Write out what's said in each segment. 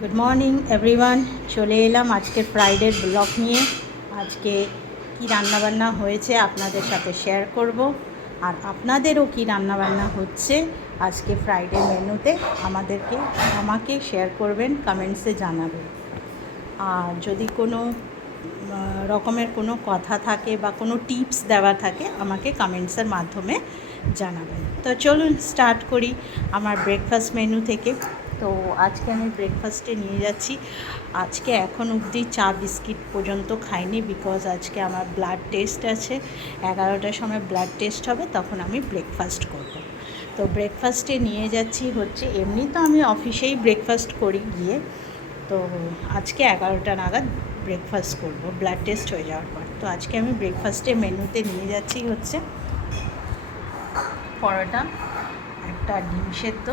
Good morning everyone, চলে এলাম আজকে ফ্রাইডের ব্লগ নিয়ে। আজকে কি রান্নাবান্না হয়েছে আপনাদের সাথে শেয়ার করব, আর আপনাদেরও কি রান্নাবান্না হচ্ছে আজকে ফ্রাইডে মেনুতে আমাকে শেয়ার করবেন, কমেন্টসে জানাবেন। আর যদি কোনো রকমের কোনো কথা থাকে বা কোনো টিপস দেওয়া থাকে আমাকে কমেন্টসের মাধ্যমে জানাবেন। তো চলুন স্টার্ট করি আমার ব্রেকফাস্ট মেনু থেকে। তো আজকে আমি ব্রেকফাস্টে নিয়ে যাচ্ছি, আজকে এখন অবধি চা বিস্কিট পর্যন্ত খাইনি, বিকজ আজকে আমার ব্লাড টেস্ট আছে। 11টার সময় ব্লাড টেস্ট হবে, তখন আমি ব্রেকফাস্ট করব। তো ব্রেকফাস্টে নিয়ে যাচ্ছি হচ্ছে, এমনি তো আমি অফিসেই ব্রেকফাস্ট করি গিয়ে, তো আজকে 11টা নাগাদ ব্রেকফাস্ট করব ব্লাড টেস্ট হয়ে যাওয়ার পর। তো আজকে আমি ব্রেকফাস্টে মেনুতে নিয়ে যাচ্ছি হচ্ছে পরোটা, একটা ডিম সেদ্ধ,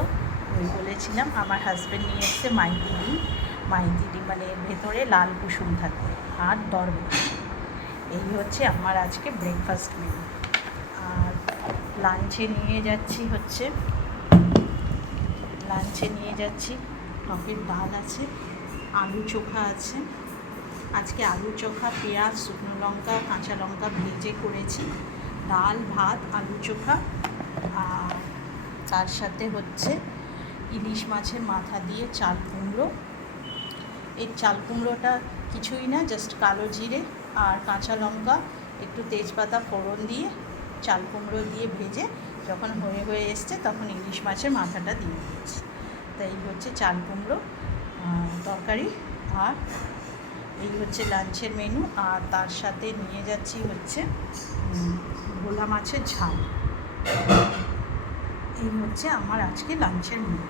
ওই বলেছিলাম। আমার হাজব্যান্ড নিয়ে এসছে মাইতি ডিম মানে ভেতরে লাল কুসুম থাকবে, আর দরবেশ। এই হচ্ছে আমার আজকে ব্রেকফাস্ট মেনু। আর লাঞ্চে নিয়ে যাচ্ছি টকের ডাল আছে, আলু চোখা আছে। আজকে আলু চোখা, পেঁয়াজ, শুকনো লঙ্কা, কাঁচা লঙ্কা ভেজে করেছি। ডাল, ভাত, আলু চোখা, আর তার সাথে হচ্ছে ইলিশ মাছের মাথা দিয়ে চাল কুমড়ো। এই চাল কুমড়োটা কিছুই না, জাস্ট কালো জিরে আর কাঁচা লঙ্কা, একটু তেজপাতা ফোড়ন দিয়ে চাল কুমড়ো দিয়ে ভেজে যখন হয়ে এসছে তখন ইলিশ মাছের মাথাটা দিয়ে দিয়েছি। তাই এই হচ্ছে চাল কুমড়ো তরকারি, আর এই হচ্ছে লাঞ্চের মেনু। আর তার সাথে নিয়ে যাচ্ছি হচ্ছে ভোলা মাছের ঝাল। এই হচ্ছে আমার আজকে লাঞ্চের মেনু।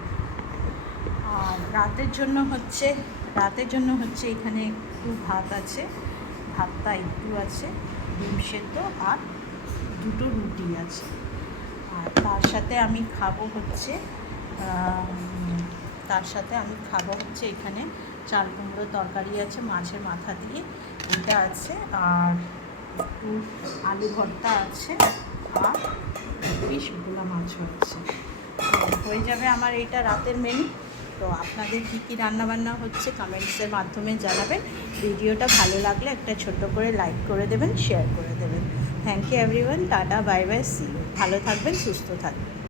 আর রাতের জন্য হচ্ছে এখানে একটু ভাত আছে, ভাতটা একটু আছে, ডিম সেদ্ধ আর দুটো রুটি আছে। আর তার সাথে আমি খাবো হচ্ছে এখানে চাল কুমড়োর তরকারি আছে মাছের মাথা দিয়ে, এটা আছে, আর একটু আলু ভর্তা আছে, আর পিস ভোলা মাছও আছে। হয়ে যাবে আমার এইটা রাতের মেনু। তো আপনাদের কী কী রান্নাবান্না হচ্ছে কমেন্টসের মাধ্যমে জানাবেন। ভিডিওটা ভালো লাগলে একটা ছোট্ট করে লাইক করে দেবেন, শেয়ার করে দেবেন। Thank you everyone, tata, bye bye, see you. ভালো থাকবেন, সুস্থ থাকবেন।